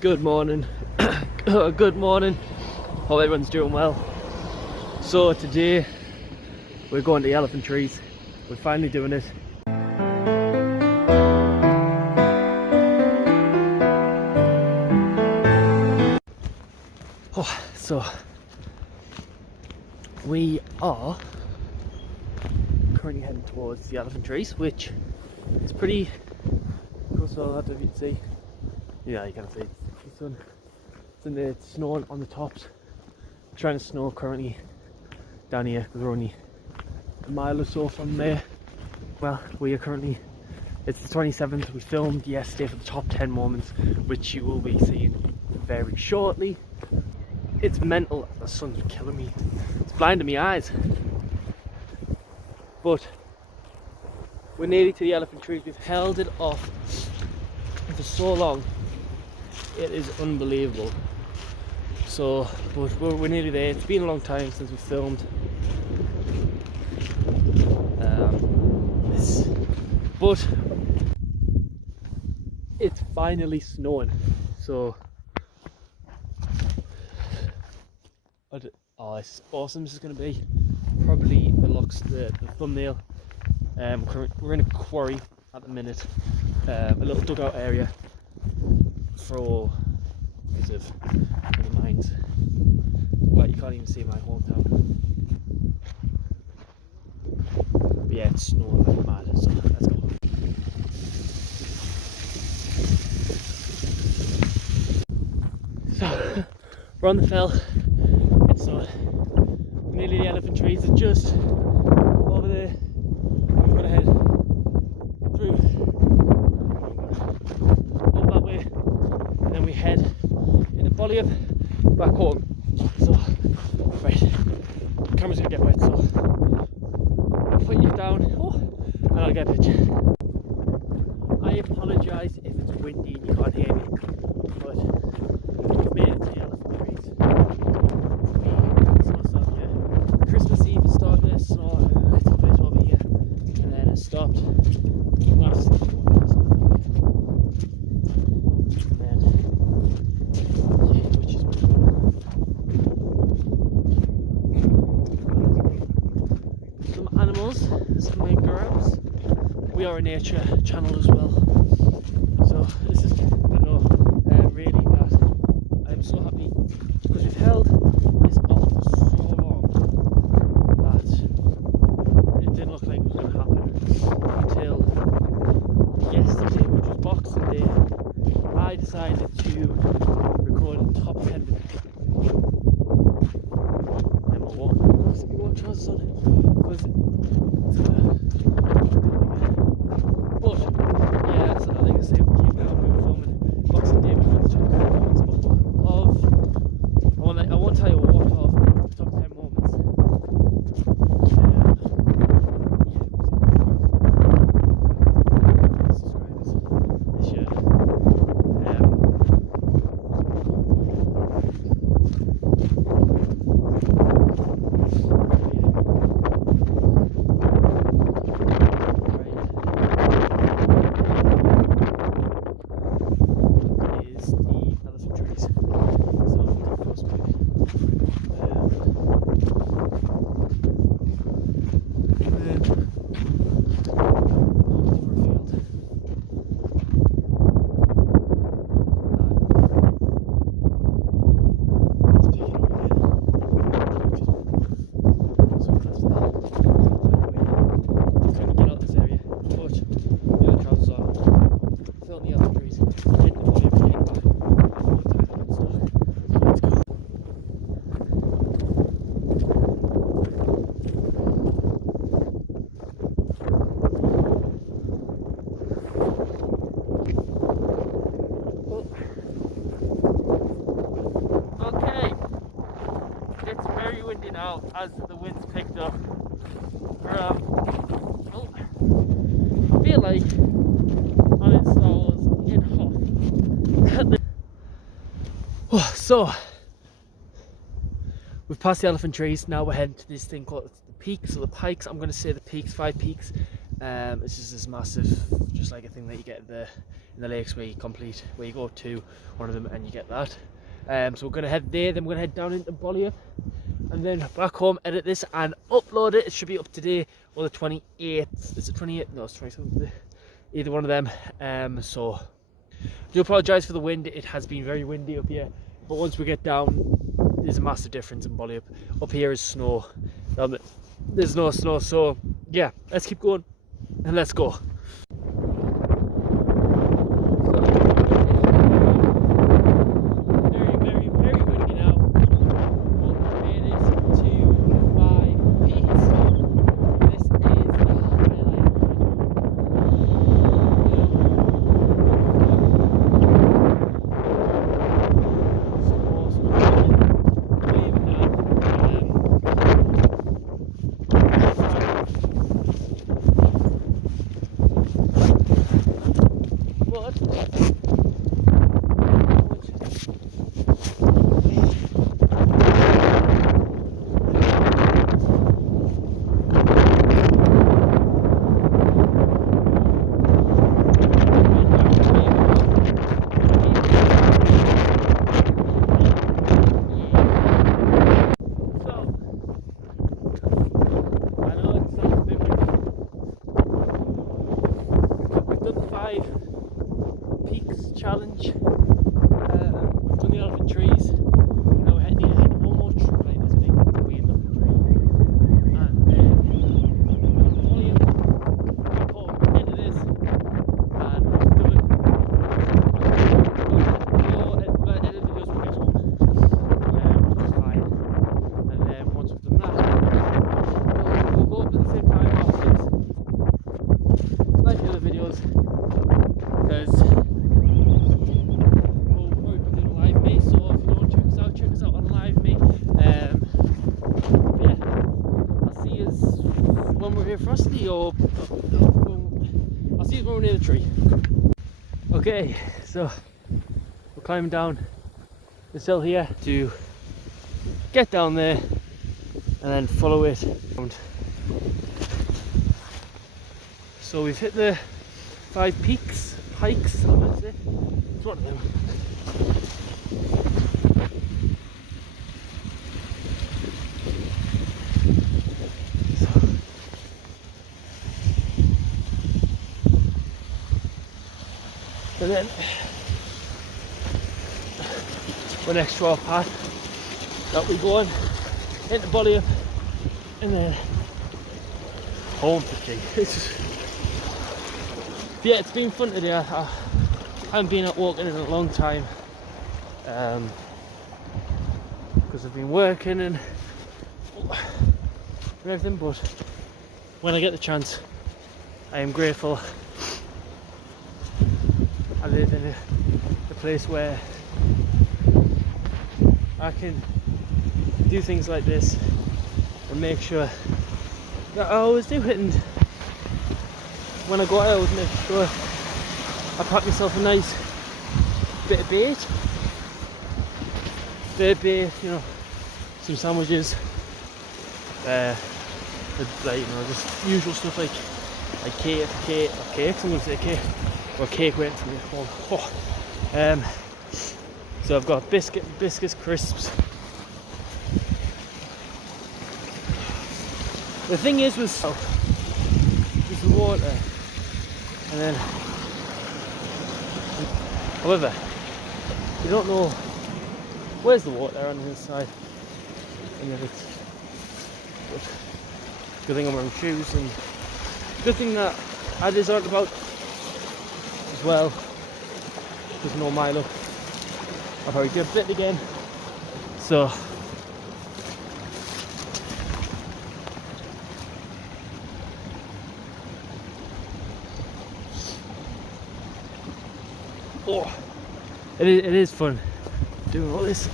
Good morning. Good morning. Hope everyone's doing well. So today we're going to the elephant trees. We're finally doing it. So we are currently heading towards the elephant trees, which is pretty close. So I don't know if you can see. Yeah, you can see the sun. It's in there, it's snowing on the tops. It's trying to snow currently down here because we're only a mile or so from there. Well, we are currently, it's the 27th. We filmed yesterday for the top 10 moments, which you will be seeing very shortly. It's mental. The sun's killing me. It's blinding my eyes. But we're nearly to the elephant trees. We've held it off for so long. It is unbelievable. So, but we're nearly there. It's been a long time since we filmed. But it's finally snowing. So, oh, it's awesome. This is going to be probably unlocks the thumbnail. We're in a quarry at the minute, a little dugout area for the mines. But you can't even see my hometown. But yeah, it's snowing like mad, so let's go. So we're on the fell. It's nearly the elephant trees are just over there. We're gonna head through up that way, and then we head into Bollier back home. So right, the camera's gonna get wet, so I'll put you down and I'll get a picture. I apologise if it's windy and you can't hear me, but we've made it to the elephant trees. Christmas Eve it started to snow a little bit over here, and then it stopped last week or something. And then, yeah, which is pretty good. Some animals, some big girls. We are a nature channel as well, so this is, really that I'm so happy because we've held this off for so long that it didn't look like it was going to happen until yesterday, which was Boxing Day. I decided to record the top 10 minutes. And my what trousers on because but yeah, that's another thing to say. We keep going, we were filming Boxing Day, we were the top 10 moments, but I won't tell you what of the top 10 moments. Subscribers this year. Now, as the wind's picked up, I feel like I'm in Star Wars in Hoth. So we've passed the elephant trees. Now we're heading to this thing called the peaks or the pikes. I'm going to say the peaks, 5 peaks. It's just this massive, just like a thing that you get in the lakes where you go to one of them and you get that. So we're gonna head there, then we're gonna head down into Bolliop, and then back home, edit this and upload it. It should be up today or the 28th. Is it 28th? No, it's 27th. Either one of them. So I do apologise for the wind. It has been very windy up here, but once we get down, there's a massive difference in Bolliop. Up here is snow. There's no snow, so yeah, let's keep going and let's go. Challenge. We've done the elephant trees. Now we're heading ahead one more tree, like this big weird looking tree. And then Bolliop, back home, end of this, and we're done. We're going to edit videos when we get home, which is fine. And then once we've done that, we'll go up at the same time afterwards, like the other videos, because check us out on LiveMe. Yeah, I'll see you when we're here frosty, or I'll see you when we're near the tree. Okay, so we're climbing down this hill here to get down there and then follow it around. So we've hit the 5 hikes, I'm gonna say. It's one of them. And then we're next to our path that we go on into Bolliop and then home for tea. Yeah, it's been fun today. I haven't been out walking in a long time because I've been working and everything, but when I get the chance, I am grateful. I live in a place where I can do things like this and make sure that I always do it, and when I go out I always make sure I pack myself a nice bit of bait, you know, some sandwiches, like, you know, just usual stuff like cakes, I'm going to say cake. Or cake waiting for me at home. Oh. So I've got biscuits, crisps. The thing is with salt, is the water, and then, however, you don't know where's the water on the inside, and if it's good thing I'm wearing shoes, and good thing that I just learned about as well, there's no Milo. I've already dipped it again, so it is fun doing all this,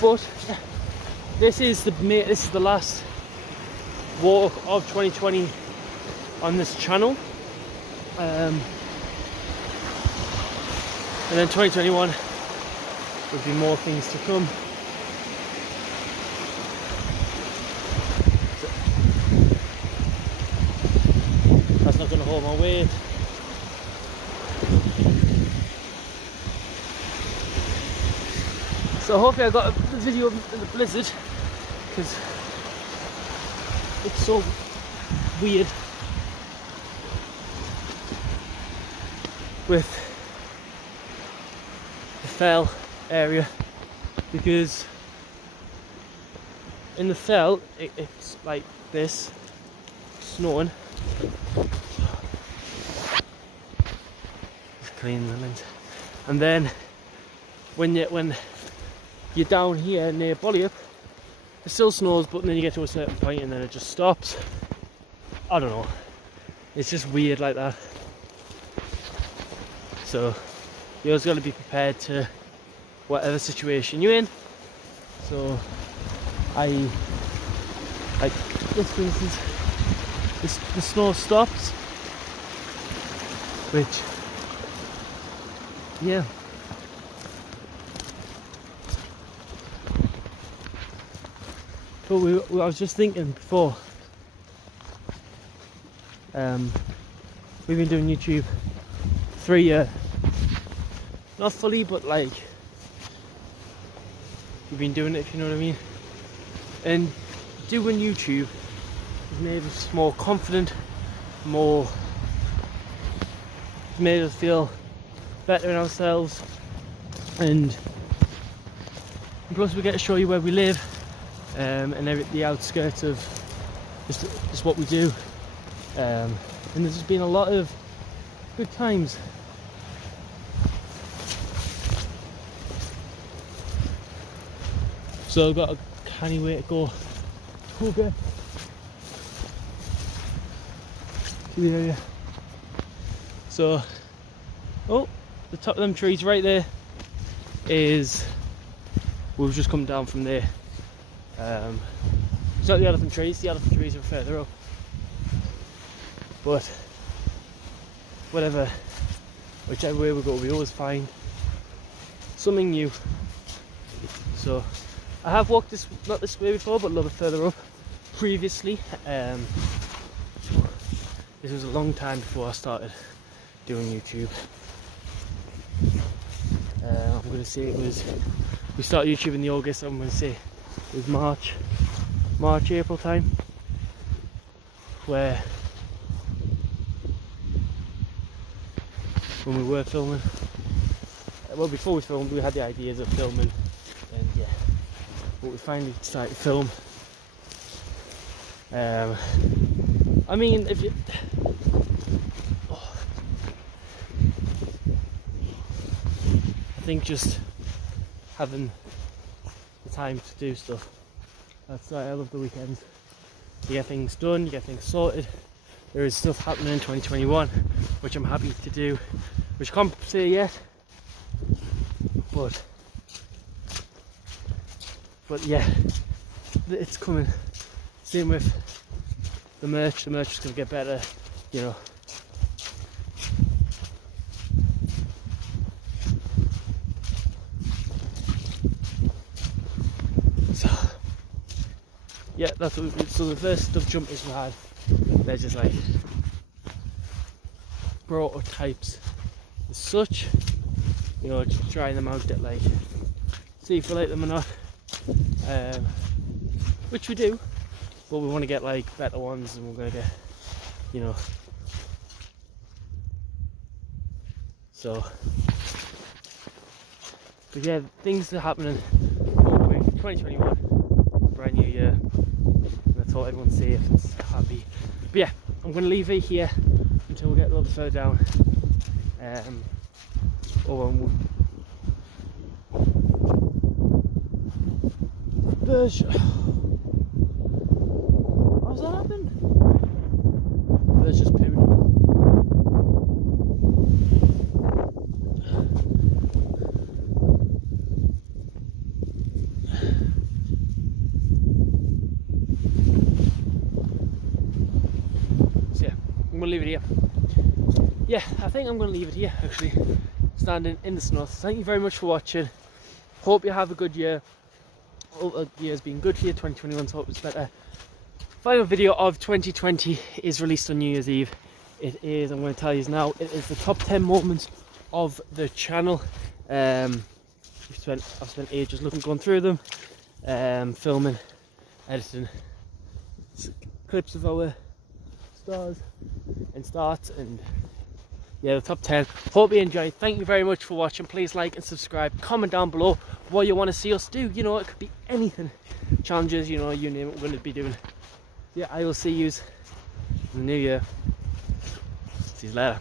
but this is the last walk of 2020 on this channel. And then 2021 there'll be more things to come. wait. So hopefully I got the video in the blizzard, because it's so weird with the fell area, because in the fell it's like this, snowing. Just clean the lens. And then when you're down here near Bollyup, it still snows, but then you get to a certain point and then it just stops. I don't know. It's just weird like that. So you always got to be prepared to whatever situation you're in. So like this, for instance, the snow stops, which, yeah. But I was just thinking before, we've been doing YouTube 3 years, not fully, but like we've been doing it, if you know what I mean. And doing YouTube has made us more confident, made us feel better in ourselves, and plus we get to show you where we live, and the outskirts of just what we do, and there's just been a lot of good times. So I've got a canny way to go to get to the area. So, oh, the top of them trees right there is, we've just come down from there. It's not the elephant trees are further up. But whatever, whichever way we go, we always find something new. So I have walked not this way before, but a little bit further up previously. This was a long time before I started doing YouTube. I'm going to say we started YouTube in the August, I'm going to say it was March, April time, when we were filming. Well, before we filmed, we had the ideas of filming, and yeah, but we finally decided to film. I mean, if you, I think just having the time to do stuff. That's why I love the weekends. You get things done, you get things sorted. There is stuff happening in 2021, which I'm happy to do, which I can't say yet, but yeah, it's coming. Same with the merch. The merch is going to get better, you know. So yeah, that's what so the first stuff jumpers we had, they're just like prototypes as such, you know, just trying them out at, like, see if we like them or not, which we do, but we want to get like better ones, and we're going to get, you know, so, but yeah, things are happening. 2021, brand new year, and that's all, everyone's safe and happy. But yeah, I'm going to leave it here until we get a little bit further down. How's that happened? There's just poo. So yeah, I'm gonna leave it here. Yeah, I think I'm gonna leave it here actually. Standing in the snow. So thank you very much for watching. Hope you have a good year. Hope the year's been good for you. 2021, so hope it's better. Final video of 2020 is released on New Year's Eve. It is, I'm going to tell you now, it is the top 10 moments of the channel. I've spent ages going through them, filming, editing clips of our stars and starts, and yeah, the top 10. Hope you enjoyed. Thank you very much for watching. Please like and subscribe. Comment down below what you want to see us do. You know, it could be anything. Challenges, you know, you name it, we're going to be doing. Yeah, I will see you in the new year. See you later.